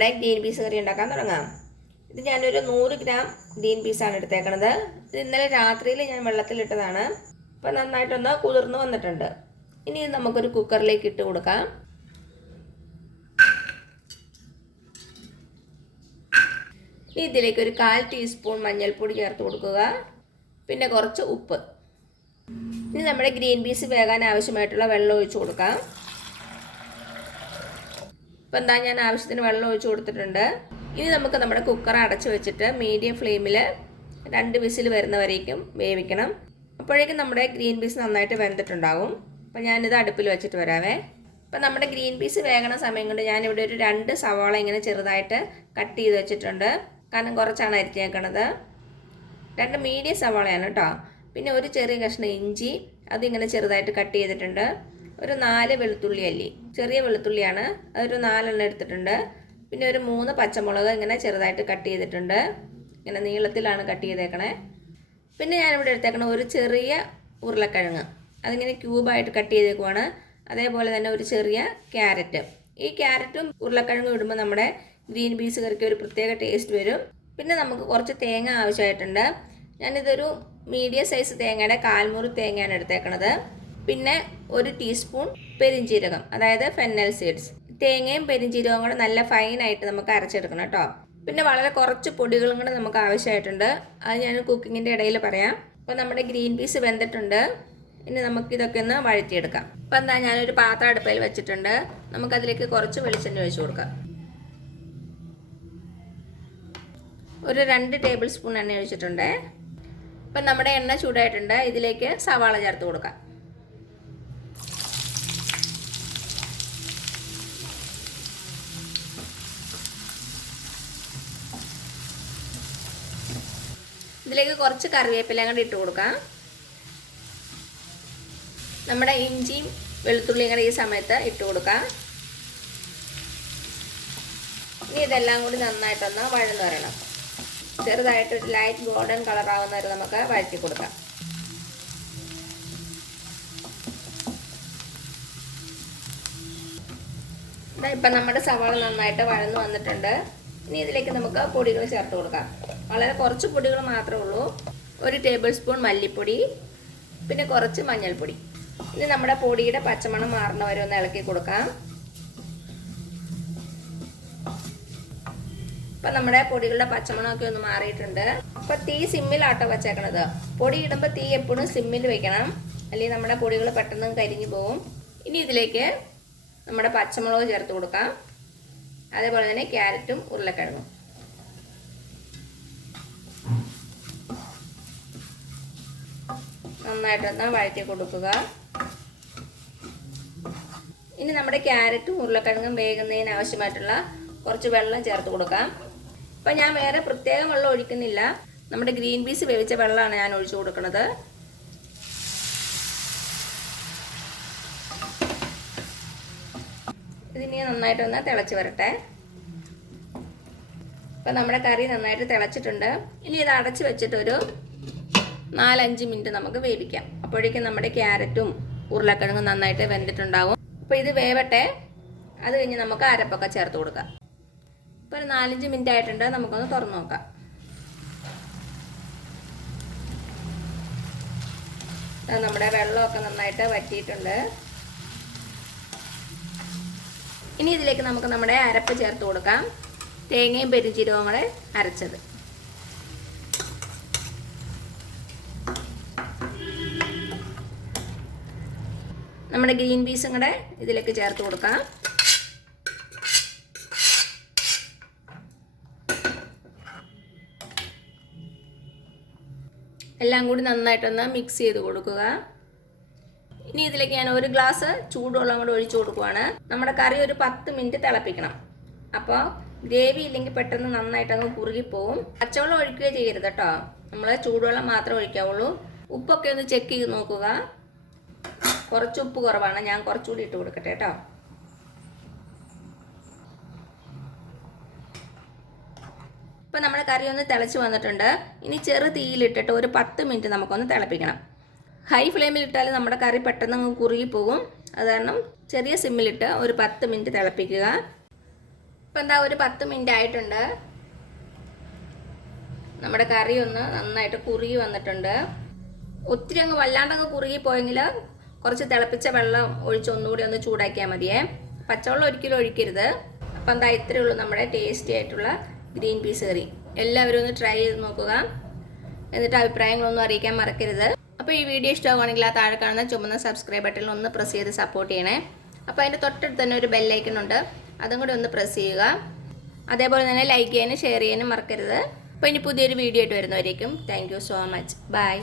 നമ്മുടെ green peas കറി ഉണ്ടാക്കാൻ തുടങ്ങാം. ഇത് ഞാനൊരു 100 ഗ്രാം ഗ്രീൻ പീസാണ് എടുത്തേക്കണത്. ഇത് ഇന്നലെ രാത്രിയിൽ ഞാൻ വെള്ളത്തിലിട്ടതാണ്. അപ്പം നന്നായിട്ടൊന്ന് കുതിർന്ന് വന്നിട്ടുണ്ട്. ഇനി ഇത് നമുക്കൊരു കുക്കറിലേക്ക് ഇട്ട് കൊടുക്കാം. ഇനി ഇതിലേക്ക് ഒരു 1/4 ടീസ്പൂൺ മഞ്ഞൾപ്പൊടി ചേർത്ത് കൊടുക്കുക. പിന്നെ കുറച്ച് ഉപ്പ്. ഇനി നമ്മുടെ ഗ്രീൻ പീസ് വേകാൻ ആവശ്യമായിട്ടുള്ള വെള്ളം ഒഴിച്ചു കൊടുക്കാം. ഇപ്പം എന്താ ഞാൻ ആവശ്യത്തിന് വെള്ളം ഒഴിച്ചു കൊടുത്തിട്ടുണ്ട്. ഇനി നമുക്ക് നമ്മുടെ കുക്കർ അടച്ചു വെച്ചിട്ട് മീഡിയം ഫ്ലെയിമിൽ 2 വിസിൽ വരുന്നവരേക്കും വേവിക്കണം. അപ്പോഴേക്കും നമ്മുടെ ഗ്രീൻ പീസ് നന്നായിട്ട് വെന്തിട്ടുണ്ടാവും. അപ്പം ഞാനിത് അടുപ്പിൽ വെച്ചിട്ട് വരാവേ. അപ്പം നമ്മുടെ ഗ്രീൻ പീസ് വേകണ സമയം കൊണ്ട് ഞാനിവിടെ ഒരു 2 സവാള ഇങ്ങനെ ചെറുതായിട്ട് കട്ട് ചെയ്ത് വെച്ചിട്ടുണ്ട്. കാരണം കുറച്ചാണ് അരിഞ്ഞേക്കണത്. 2 മീഡിയം സവാളയാണ് കേട്ടോ. പിന്നെ ഒരു ചെറിയ കഷ്ണം ഇഞ്ചി അതിങ്ങനെ ചെറുതായിട്ട് കട്ട് ചെയ്തിട്ടുണ്ട്. ഒരു 4 വെളുത്തുള്ളി അല്ലി, ചെറിയ വെളുത്തുള്ളിയാണ്, അതൊരു 4 എണ്ണം എടുത്തിട്ടുണ്ട്. പിന്നെ ഒരു 3 പച്ചമുളക് ഇങ്ങനെ ചെറുതായിട്ട് കട്ട് ചെയ്തിട്ടുണ്ട്. ഇങ്ങനെ നീളത്തിലാണ് കട്ട് ചെയ്തേക്കണേ. പിന്നെ ഞാനിവിടെ എടുത്തേക്കണ ഒരു ചെറിയ ഉരുളക്കിഴങ്ങ്, അതിങ്ങനെ ക്യൂബായിട്ട് കട്ട് ചെയ്തേക്കുവാണ്. അതേപോലെ തന്നെ ഒരു ചെറിയ ക്യാരറ്റ്. ഈ ക്യാരറ്റും ഉരുളക്കിഴങ്ങും ഇടുമ്പോൾ നമ്മുടെ ഗ്രീൻ പീസ് കറിക്ക് ഒരു പ്രത്യേക ടേസ്റ്റ് വരും. പിന്നെ നമുക്ക് കുറച്ച് തേങ്ങ ആവശ്യമായിട്ടുണ്ട്. ഞാനിതൊരു മീഡിയം സൈസ് തേങ്ങയുടെ 1/4 മുറി തേങ്ങയാണ് എടുത്തേക്കണത്. പിന്നെ 1 ടീസ്പൂൺ പെരിഞ്ജീരകം, അതായത് ഫെന്നൽ സീഡ്സ്. തേങ്ങയും പെരിഞ്ജീരകവും കൂടെ നല്ല ഫൈനായിട്ട് നമുക്ക് അരച്ചെടുക്കണം കേട്ടോ. പിന്നെ വളരെ കുറച്ച് പൊടികളും കൂടെ നമുക്ക് ആവശ്യമായിട്ടുണ്ട്. അത് ഞാൻ കുക്കിങ്ങിൻ്റെ ഇടയിൽ പറയാം. അപ്പോൾ നമ്മുടെ ഗ്രീൻ പീസ് വെന്തിട്ടുണ്ട്. ഇനി നമുക്കിതൊക്കെ ഒന്ന് വഴറ്റിയെടുക്കാം. അപ്പോൾ എന്താ ഞാനൊരു പാത്രം അടുപ്പിൽ വെച്ചിട്ടുണ്ട്. നമുക്കതിലേക്ക് കുറച്ച് വെളിച്ചെണ്ണ ഒഴിച്ച് കൊടുക്കാം. ഒരു 2 ടേബിൾ സ്പൂൺ എണ്ണ ഒഴിച്ചിട്ടുണ്ട്. അപ്പം നമ്മുടെ എണ്ണ ചൂടായിട്ടുണ്ട്. ഇതിലേക്ക് സവാള ചേർത്ത് കൊടുക്കാം. ഇതിലേക്ക് കുറച്ച് കറിവേപ്പില കൂടി ഇട്ട് കൊടുക്കാം. നമ്മുടെ ഇഞ്ചിയും വെളുത്തുള്ളിയും കൂടെ ഈ സമയത്ത് ഇട്ട് കൊടുക്കാം. ഇനി ഇതെല്ലാം കൂടി നന്നായിട്ടൊന്ന് വഴന്ന് വരണം. ചെറുതായിട്ടൊരു ലൈറ്റ് ഗോൾഡൻ കളറാവുന്ന വരെ നമുക്ക് വഴറ്റി കൊടുക്കാം. ഇപ്പം നമ്മുടെ സവാള നന്നായിട്ട് വഴന്ന് വന്നിട്ടുണ്ട്. ഇനി ഇതിലേക്ക് നമുക്ക് പൊടികൾ ചേർത്ത് കൊടുക്കാം. വളരെ കുറച്ച് പൊടികൾ മാത്രമേ ഉള്ളൂ. 1 ടേബിൾ സ്പൂൺ മല്ലിപ്പൊടി, പിന്നെ കുറച്ച് മഞ്ഞൾപ്പൊടി. ഇനി നമ്മുടെ പൊടിയുടെ പച്ചമണം മാറുന്ന വരെ ഒന്ന് ഇളക്കി കൊടുക്കാം. അപ്പം നമ്മുടെ പൊടികളുടെ പച്ചമണമൊക്കെ ഒന്ന് മാറിയിട്ടുണ്ട്. അപ്പം തീ സിമ്മിലാട്ടോ വച്ചേക്കണത്. പൊടി ഇടുമ്പോൾ തീ എപ്പോഴും സിമ്മിൽ വെക്കണം, അല്ലെങ്കിൽ നമ്മുടെ പൊടികൾ പെട്ടെന്ന് കരിഞ്ഞു പോകും. ഇനി ഇതിലേക്ക് നമ്മുടെ പച്ചമുളക് ചേർത്ത് കൊടുക്കാം. അതേപോലെ തന്നെ ക്യാരറ്റും ഉരുളക്കിഴങ്ങും. നന്നായിട്ടൊന്ന് വഴറ്റി കൊടുക്കുക. ഇനി നമ്മുടെ ക്യാരറ്റും ഉരുളക്കിഴങ്ങും വേകുന്നതിന് ആവശ്യമായിട്ടുള്ള കുറച്ച് വെള്ളം ചേർത്ത് കൊടുക്കാം. അപ്പം ഞാൻ വേറെ പ്രത്യേകം വെള്ളം ഒഴിക്കുന്നില്ല. നമ്മുടെ ഗ്രീൻ പീസ് വേവിച്ച വെള്ളമാണ് ഞാൻ ഒഴിച്ചു കൊടുക്കുന്നത്. ഇതിനി നന്നായിട്ടൊന്ന് തിളച്ച് വരട്ടെ. അപ്പം നമ്മുടെ കറി നന്നായിട്ട് തിളച്ചിട്ടുണ്ട്. ഇനി ഇത് അടച്ച് വെച്ചിട്ടൊരു 4-5 മിനിറ്റ് നമുക്ക് വേവിക്കാം. അപ്പോഴേക്കും നമ്മുടെ ക്യാരറ്റും ഉരുളക്കിഴങ്ങും നന്നായിട്ട് വെന്തിട്ടുണ്ടാവും. അപ്പോൾ ഇത് വേവട്ടെ. അത് കഴിഞ്ഞ് നമുക്ക് അരപ്പൊക്കെ ചേർത്ത് കൊടുക്കാം. ഇപ്പോൾ ഒരു 4-5 മിനിറ്റ് ആയിട്ടുണ്ട്. നമുക്കൊന്ന് തുറന്ന് നോക്കാം. നമ്മുടെ വെള്ളമൊക്കെ നന്നായിട്ട് വറ്റിയിട്ടുണ്ട്. ഇനി ഇതിലേക്ക് നമുക്ക് നമ്മുടെ അരപ്പ് ചേർത്ത് കൊടുക്കാം. തേങ്ങയും പെരുംജീരകവും കൂടെ അരച്ചത്. നമ്മുടെ ഗ്രീൻ പീസും കൂടെ ഇതിലേക്ക് ചേർത്ത് കൊടുക്കാം. എല്ലാം കൂടി നന്നായിട്ടൊന്ന് മിക്സ് ചെയ്ത് കൊടുക്കുക. ഇനി ഇതിലേക്ക് ഞാൻ 1 ഗ്ലാസ് ചൂടുവെള്ളം കൂടെ ഒഴിച്ചു കൊടുക്കുവാണ്. നമ്മുടെ കറി ഒരു 10 മിനിറ്റ് തിളപ്പിക്കണം. അപ്പോൾ ഗ്രേവി ഇല്ലെങ്കിൽ പെട്ടെന്ന് നന്നായിട്ടങ്ങ് കുറുകിപ്പോവും. പച്ചവെള്ളം ഒഴിക്കുകയോ ചെയ്യരുത് കേട്ടോ. നമ്മൾ ചൂടുവെള്ളം മാത്രമേ ഒഴിക്കാവുള്ളൂ. ഉപ്പൊക്കെ ഒന്ന് ചെക്ക് ചെയ്ത് നോക്കുക. കുറച്ച് ഉപ്പ് കുറവാണ്. ഞാൻ കുറച്ചുകൂടി ഇട്ട് കൊടുക്കട്ടെ കേട്ടോ. ഇപ്പം നമ്മുടെ കറി ഒന്ന് തിളച്ച് വന്നിട്ടുണ്ട്. ഇനി ചെറു തീയിലിട്ടിട്ട് ഒരു 10 മിനിറ്റ് നമുക്കൊന്ന് തിളപ്പിക്കണം. ഹൈ ഫ്ലെയിമിൽ ഇട്ടാൽ നമ്മുടെ കറി പെട്ടെന്ന് അങ്ങ് കുറുകി പോകും. അത് കാരണം ചെറിയ സിമ്മിലിട്ട് ഒരു 10 മിനിറ്റ് തിളപ്പിക്കുക. ഇപ്പം എന്താ ഒരു 10 മിനിറ്റ് ആയിട്ടുണ്ട്. നമ്മുടെ കറി ഒന്ന് നന്നായിട്ട് കുറുകി വന്നിട്ടുണ്ട്. ഒത്തിരി അങ്ങ് വല്ലാണ്ടങ്ങ് കുറുകി പോയെങ്കിൽ കുറച്ച് തിളപ്പിച്ച വെള്ളം ഒഴിച്ച് ഒന്നുകൂടി ഒന്ന് ചൂടാക്കിയാൽ മതിയേ. പച്ചവെള്ളം ഒരിക്കലും ഒഴിക്കരുത്. അപ്പം എന്താ ഇത്രയേ ഉള്ളൂ നമ്മുടെ ടേസ്റ്റി ആയിട്ടുള്ള ഗ്രീൻ പീസ് കറി. എല്ലാവരും ഒന്ന് ട്രൈ ചെയ്ത് നോക്കുക. എന്നിട്ട് അഭിപ്രായങ്ങളൊന്നും അറിയിക്കാൻ മറക്കരുത്. അപ്പോൾ ഈ വീഡിയോ ഇഷ്ടമാവുകയാണെങ്കിൽ ആ താഴെ കാണുന്ന ചുമന്ന സബ്സ്ക്രൈബ് ബട്ടണിൽ ഒന്ന് പ്രസ് ചെയ്ത് സപ്പോർട്ട് ചെയ്യണേ. അപ്പോൾ അതിൻ്റെ തൊട്ടടുത്ത് തന്നെ ഒരു ബെല്ലൈക്കൺ ഉണ്ട്, അതും കൂടി ഒന്ന് പ്രസ് ചെയ്യുക. അതേപോലെ തന്നെ ലൈക്ക് ചെയ്യാനും ഷെയർ ചെയ്യാനും മറക്കരുത്. അപ്പോൾ ഇനി പുതിയൊരു വീഡിയോ ആയിട്ട് വരുന്നവരേക്കും thank you so much. By.